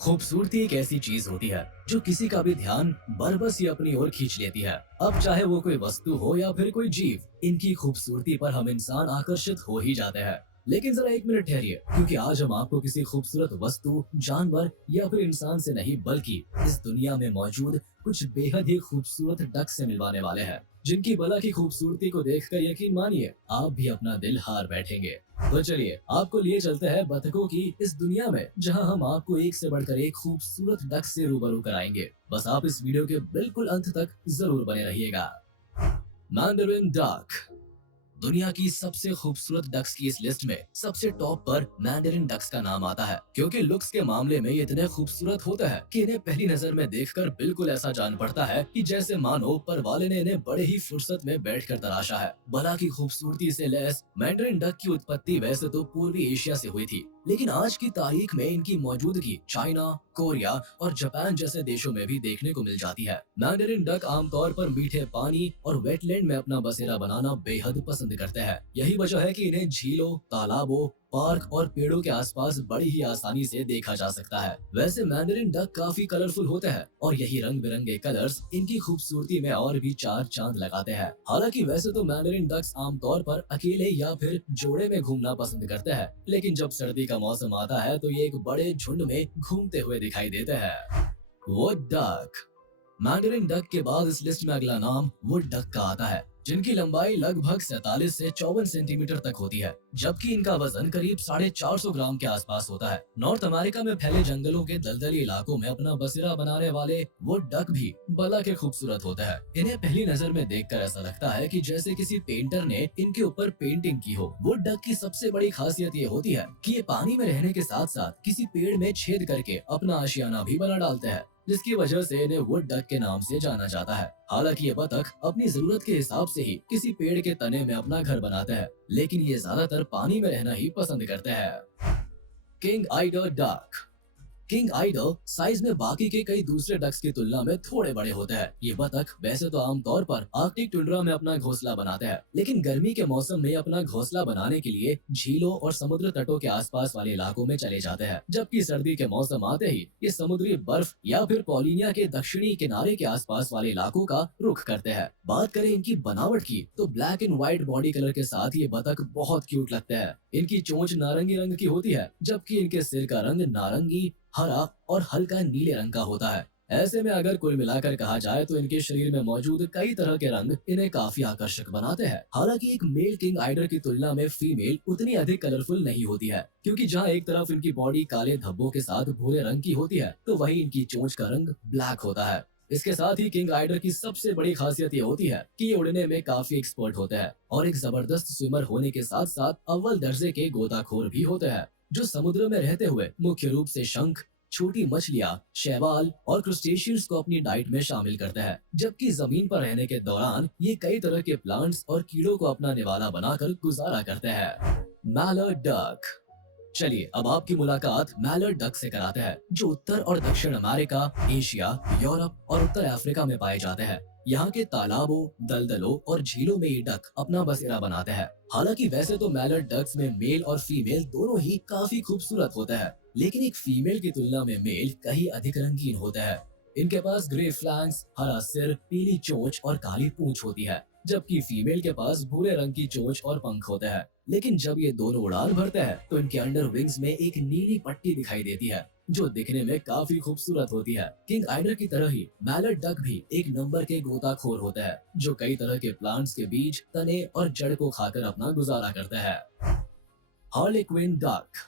खूबसूरती एक ऐसी चीज होती है जो किसी का भी ध्यान बरबस ही अपनी ओर खींच लेती है। अब चाहे वो कोई वस्तु हो या फिर कोई जीव, इनकी खूबसूरती पर हम इंसान आकर्षित हो ही जाते हैं। लेकिन जरा एक मिनट ठहरिए, क्योंकि आज हम आपको किसी खूबसूरत वस्तु, जानवर या फिर इंसान से नहीं, बल्कि इस दुनिया में मौजूद कुछ बेहद ही खूबसूरत डक से मिलवाने वाले हैं, जिनकी भला की खूबसूरती को देखकर यकीन मानिए आप भी अपना दिल हार बैठेंगे। तो चलिए आपको लिए चलते हैं बतखों की इस दुनिया में, जहां हम आपको एक से बढ़कर एक खूबसूरत डक से रूबरू कराएंगे। बस आप इस वीडियो के बिल्कुल अंत तक जरूर बने रहिएगा। Mandarin duck. दुनिया की सबसे खूबसूरत डक्स की इस लिस्ट में सबसे टॉप पर मैंडरिन डक्स का नाम आता है, क्योंकि लुक्स के मामले में ये इतने खूबसूरत होते हैं कि इन्हें पहली नजर में देखकर बिल्कुल ऐसा जान पड़ता है कि जैसे मानो ऊपर वाले ने इन्हें बड़े ही फुर्सत में बैठकर तराशा है। भला की खूबसूरती से लैस मैंडरिन डक की उत्पत्ति वैसे तो पूर्वी एशिया से हुई थी, लेकिन आज की तारीख में इनकी मौजूदगी चाइना, कोरिया और जापान जैसे देशों में भी देखने को मिल जाती है। मैंडरिन डक आमतौर पर मीठे पानी और वेटलैंड में अपना बसेरा बनाना बेहद पसंद करते हैं। यही वजह है कि इन्हें झीलों, तालाबों, पार्क और पेड़ों के आसपास बड़ी ही आसानी से देखा जा सकता है। वैसे मैंडरिन डक काफी कलरफुल होते हैं और यही रंग बिरंगे कलर्स इनकी खूबसूरती में और भी चार चांद लगाते हैं। हालांकि वैसे तो मैंडरिन डक्स आमतौर पर अकेले या फिर जोड़े में घूमना पसंद करते हैं, लेकिन जब सर्दी का मौसम आता है तो ये एक बड़े झुंड में घूमते हुए दिखाई देते हैं। Wood duck. मैंडरिन डक के बाद इस लिस्ट में अगला नाम वुड डक का आता है, जिनकी लंबाई लगभग 47 से 54 सेंटीमीटर तक होती है, जबकि इनका वजन करीब 450 ग्राम के आसपास होता है। नॉर्थ अमेरिका में फैले जंगलों के दलदली इलाकों में अपना बसेरा बनाने वाले वुड डक भी भला के खूबसूरत होते हैं। इन्हें पहली नजर में देखकर ऐसा लगता है कि जैसे किसी पेंटर ने इनके ऊपर पेंटिंग की हो। वुड डक की सबसे बड़ी खासियत ये होती है कि ये पानी में रहने के साथ साथ किसी पेड़ में छेद करके अपना आशियाना भी बना डालते हैं, जिसकी वजह से इन्हें वुड डक के नाम से जाना जाता है। हालांकि ये बतख अपनी जरूरत के हिसाब से ही किसी पेड़ के तने में अपना घर बनाते हैं, लेकिन ये ज्यादातर पानी में रहना ही पसंद करते हैं। King आइडर duck. किंग आइडर साइज में बाकी के कई दूसरे डक्स की तुलना में थोड़े बड़े होते हैं। ये बतख वैसे तो आमतौर पर आर्कटिक टुंड्रा में अपना घोंसला बनाते हैं, लेकिन गर्मी के मौसम में अपना घोंसला बनाने के लिए झीलों और समुद्र तटों के आसपास वाले इलाकों में चले जाते हैं। जबकि सर्दी के मौसम आते ही ये समुद्री बर्फ या फिर पॉलिनिया के दक्षिणी किनारे के आसपास वाले इलाकों का रुख करते हैं। बात करें इनकी बनावट की तो black and white body colour के साथ ये बतख बहुत क्यूट लगते हैं। इनकी चोंच नारंगी रंग की होती है, जबकि इनके सिर का रंग नारंगी, हरा और हल्का नीले रंग का होता है। ऐसे में अगर कुल मिलाकर कहा जाए तो इनके शरीर में मौजूद कई तरह के रंग इन्हें काफी आकर्षक बनाते हैं। हालांकि एक मेल किंग आइडर की तुलना में फीमेल उतनी अधिक कलरफुल नहीं होती है, क्योंकि जहां एक तरफ इनकी बॉडी काले धब्बों के साथ भूरे रंग की होती है, तो वहीं इनकी चोंच का रंग ब्लैक होता है। इसके साथ ही किंग आइडर की सबसे बड़ी खासियत ये होती है कि ये उड़ने में काफी एक्सपर्ट होते हैं और एक जबरदस्त स्विमर होने के साथ साथ अव्वल दर्जे के गोताखोर भी होते हैं, जो समुद्र में रहते हुए मुख्य रूप से शंख, छोटी मछलियां, शैवाल और क्रुस्टेशियंस को अपनी डाइट में शामिल करते हैं। जबकि जमीन पर रहने के दौरान ये कई तरह के प्लांट्स और कीड़ों को अपना निवाला बनाकर गुजारा करते हैं। मैलर्ड डक। चलिए अब आपकी मुलाकात मैलर्ड डक से कराते हैं, जो उत्तर और दक्षिण अमेरिका, एशिया, यूरोप और उत्तर अफ्रीका में पाए जाते हैं। यहाँ के तालाबों, दलदलों और झीलों में ये डक अपना बसेरा बनाते हैं। हालांकि वैसे तो मैलर्ड डक्स में मेल और फीमेल दोनों ही काफी खूबसूरत होते हैं, लेकिन एक फीमेल की तुलना में मेल कहीं अधिक रंगीन होता है। इनके पास ग्रे फ्लैंक्स, हरा सिर, पीली चोंच और काली पूंछ होती है, जबकि फीमेल के पास भूरे रंग की चोंच और पंख होते हैं। लेकिन जब ये दोनों उड़ान भरते हैं तो इनके अंडर विंग्स में एक नीली पट्टी दिखाई देती है, जो दिखने में काफी खूबसूरत होती है। किंग आइडर की तरह ही मैलर्ड डक भी एक नंबर के गोताखोर होते हैं, जो कई तरह के प्लांट्स के बीज, तने और जड़ को खाकर अपना गुजारा करते हैं। Harlequin duck.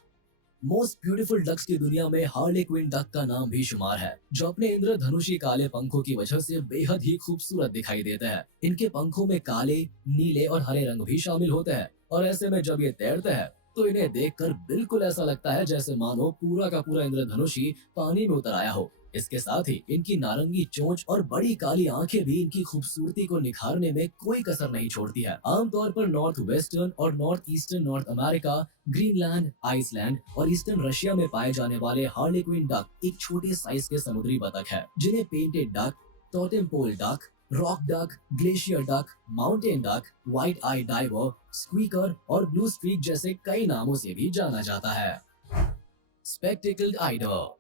Most beautiful ducks की दुनिया में हार्लेक्विन डक का नाम भी शुमार है, जो अपने इंद्रधनुषी काले पंखों की वजह से बेहद ही खूबसूरत दिखाई देते हैं। इनके पंखों में काले, नीले और हरे रंग भी शामिल होते हैं, और ऐसे में जब ये तैरते हैं तो इन्हें देखकर बिल्कुल ऐसा लगता है जैसे मानो पूरा का पूरा इंद्रधनुष ही पानी में उतर आया हो। इसके साथ ही इनकी नारंगी चोंच और बड़ी काली आंखें भी इनकी खूबसूरती को निखारने में कोई कसर नहीं छोड़ती है। आमतौर पर नॉर्थ वेस्टर्न और north eastern North America, Greenland, Iceland और ईस्टर्न रशिया में पाए जाने वाले हार्लेक्विन डक एक छोटे साइज के समुद्री बतख है, जिन्हें painted duck, totem pole duck, rock duck, glacier duck, mountain duck, white eye diver, squeaker और ब्लू स्ट्रीक जैसे कई नामों से भी जाना जाता है। Spectacled eider.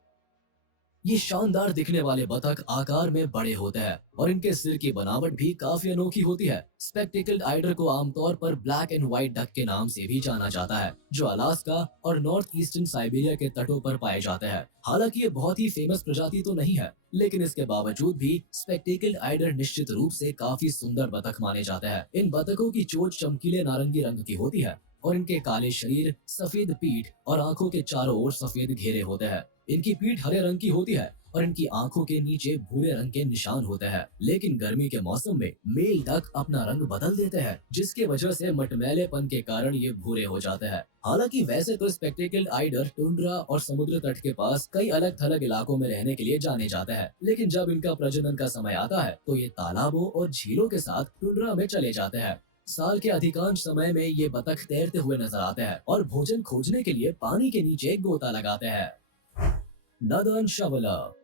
ये शानदार दिखने वाले बतख आकार में बड़े होते हैं और इनके सिर की बनावट भी काफी अनोखी होती है। स्पेक्टिकल्ड आइडर को आमतौर पर ब्लैक एंड व्हाइट डक के नाम से भी जाना जाता है, जो अलास्का और नॉर्थ ईस्टर्न साइबेरिया के तटों पर पाए जाते हैं। हालांकि ये बहुत ही फेमस प्रजाति तो नहीं है, लेकिन इसके बावजूद भी स्पेक्टिकल्ड आइडर निश्चित रूप से काफी सुंदर बतख माने जाते हैं। इन बतखों की चोंच चमकीले नारंगी रंग की होती है और इनके काले शरीर, सफेद पीठ और आंखों के चारों ओर सफेद घेरे होते हैं। इनकी पीठ हरे रंग की होती है और इनकी आंखों के नीचे भूरे रंग के निशान होते हैं। लेकिन गर्मी के मौसम में मेल डक अपना रंग बदल देते हैं, जिसके वजह से मटमैलेपन के कारण ये भूरे हो जाते हैं। हालांकि वैसे तो स्पेक्टिकल्ड आइडर टुंड्रा और समुद्र तट के पास कई अलग थलग इलाकों में रहने के लिए जाने जाते हैं, लेकिन जब इनका प्रजनन का समय आता है तो ये तालाबों और झीलों के साथ टुंड्रा में चले जाते हैं। साल के अधिकांश समय में ये बतख तैरते हुए नजर आते हैं और भोजन खोजने के लिए पानी के नीचे गोता लगाते हैं। नदन शवलर।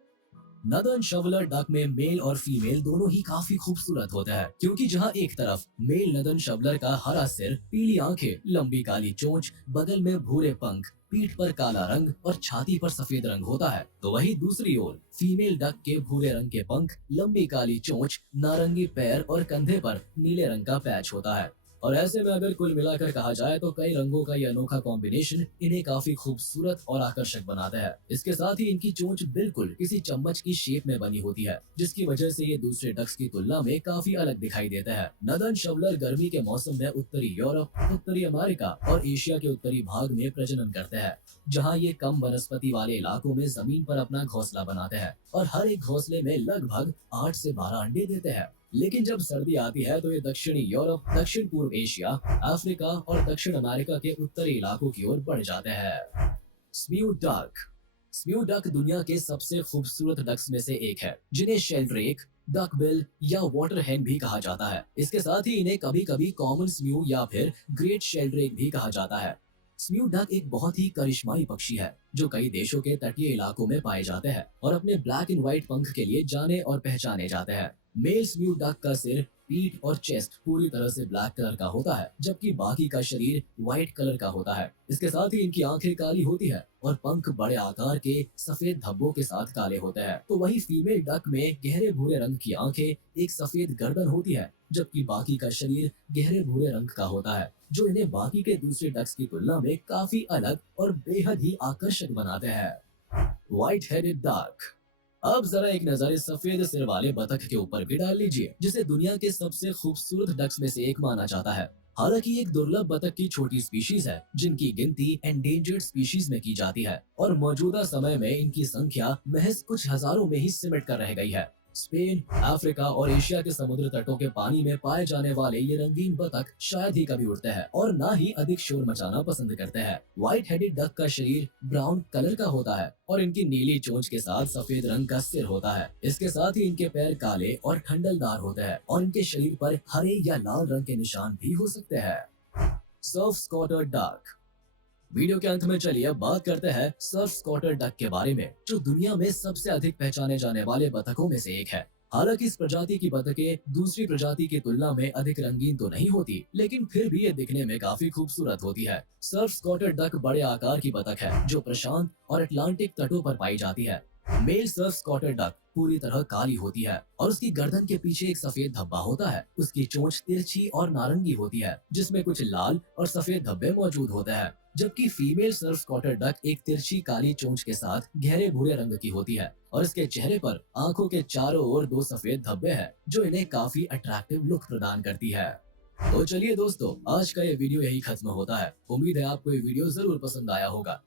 नदन शवलर डक में मेल और फीमेल दोनों ही काफी खूबसूरत होते हैं, क्योंकि जहां एक तरफ मेल नदन शवलर का हरा सिर, पीली आंखें, लंबी काली चोंच, बगल में भूरे पंख, पीठ पर काला रंग और छाती पर सफेद रंग होता है, तो वही दूसरी ओर फीमेल डक के भूरे रंग के पंख, लंबी काली चोंच, नारंगी पैर और कंधे पर नीले रंग का पैच होता है। और ऐसे में अगर कुल मिलाकर कहा जाए तो कई रंगों का ये अनोखा कॉम्बिनेशन इन्हें काफी खूबसूरत और आकर्षक बनाता है। इसके साथ ही इनकी चोंच बिल्कुल किसी चम्मच की शेप में बनी होती है, जिसकी वजह से ये दूसरे डक्स की तुलना में काफी अलग दिखाई देता है। नदन शवलर गर्मी के मौसम में उत्तरी यूरोप, उत्तरी अमेरिका और एशिया के उत्तरी भाग में प्रजनन करते हैं, जहाँ ये कम वनस्पति वाले इलाकों में जमीन पर अपना घोंसला बनाते हैं और हर एक घोंसले में लगभग 8 से 12 अंडे देते हैं। लेकिन जब सर्दी आती है तो ये दक्षिणी यूरोप, दक्षिण पूर्व एशिया, अफ्रीका और दक्षिण अमेरिका के उत्तरी इलाकों की ओर बढ़ जाते हैं। स्म्यू डक। स्म्यू डक दुनिया के सबसे खूबसूरत डक्स में से एक है, जिन्हें शेल्ड्रेक, डकबिल या वाटर हेन भी कहा जाता है। इसके साथ ही इन्हें कभी कभी कॉमन स्म्यू या फिर ग्रेट शेल्ड्रेक भी कहा जाता है। स्म्यू डक एक बहुत ही करिश्माई पक्षी है, जो कई देशों के तटीय इलाकों में पाए जाते हैं और अपने ब्लैक एंड व्हाइट पंख के लिए जाने और पहचाने जाते हैं। मेल स्म्यू डक का सिर, पीठ और चेस्ट पूरी तरह से ब्लैक कलर का होता है, जबकि बाकी का शरीर व्हाइट कलर का होता है। इसके साथ ही इनकी आंखें काली होती है और पंख बड़े आकार के सफेद धब्बों के साथ काले होते हैं। तो वही फीमेल डक में गहरे भूरे रंग की आंखें, एक सफेद गर्दन होती है, जबकि बाकी का शरीर गहरे भूरे रंग का होता है, जो इन्हें बाकी के दूसरे डक्स की तुलना में काफी अलग और बेहद ही आकर्षक बनाते हैं। White headed duck. अब जरा एक नजर इस सफेद सिर वाले बतख के ऊपर भी डाल लीजिए, जिसे दुनिया के सबसे खूबसूरत डक्स में से एक माना जाता है। हालांकि ये एक दुर्लभ बतख की छोटी स्पीशीज है, जिनकी गिनती एंडेंजर्ड स्पीशीज में की जाती है और मौजूदा समय में इनकी संख्या महज कुछ हजारों में ही सिमट कर रह गई है। स्पेन, अफ्रीका और एशिया के समुद्र तटों के पानी में पाए जाने वाले ये रंगीन बतख शायद ही कभी उड़ते हैं और ना ही अधिक शोर मचाना पसंद करते हैं। व्हाइट हेडेड डक का शरीर ब्राउन कलर का होता है और इनकी नीली चोंच के साथ सफेद रंग का सिर होता है। इसके साथ ही इनके पैर काले और ठंडलदार होते हैं और इनके शरीर पर हरे या लाल रंग के निशान भी हो सकते हैं। Surf स्कॉटर duck. वीडियो के अंत में चलिए अब बात करते हैं सर्फ स्कॉटर डक के बारे में, जो दुनिया में सबसे अधिक पहचाने जाने वाले बतखों में से एक है। हालांकि इस प्रजाति की बतखें दूसरी प्रजाति की तुलना में अधिक रंगीन तो नहीं होती, लेकिन फिर भी ये दिखने में काफी खूबसूरत होती है। सर्फ स्कॉटर डक बड़े आकार की बतख है, जो प्रशांत और अटलांटिक तटों पर पाई जाती है। मेल सर्फ स्कॉटर डक पूरी तरह काली होती है और उसकी गर्दन के पीछे एक सफेद धब्बा होता है। उसकी चोंच तिरछी और नारंगी होती है, जिसमें कुछ लाल और सफेद धब्बे मौजूद होते हैं, जबकि फीमेल सर्फ स्कॉटर डक एक तिरछी काली चोंच के साथ गहरे भूरे रंग की होती है और इसके चेहरे पर आंखों के चारों ओर 2 सफेद धब्बे हैं, जो इन्हें काफी अट्रैक्टिव लुक प्रदान करती है। तो चलिए दोस्तों, आज का ये वीडियो यही खत्म होता है। उम्मीद है आपको ये वीडियो जरूर पसंद आया होगा।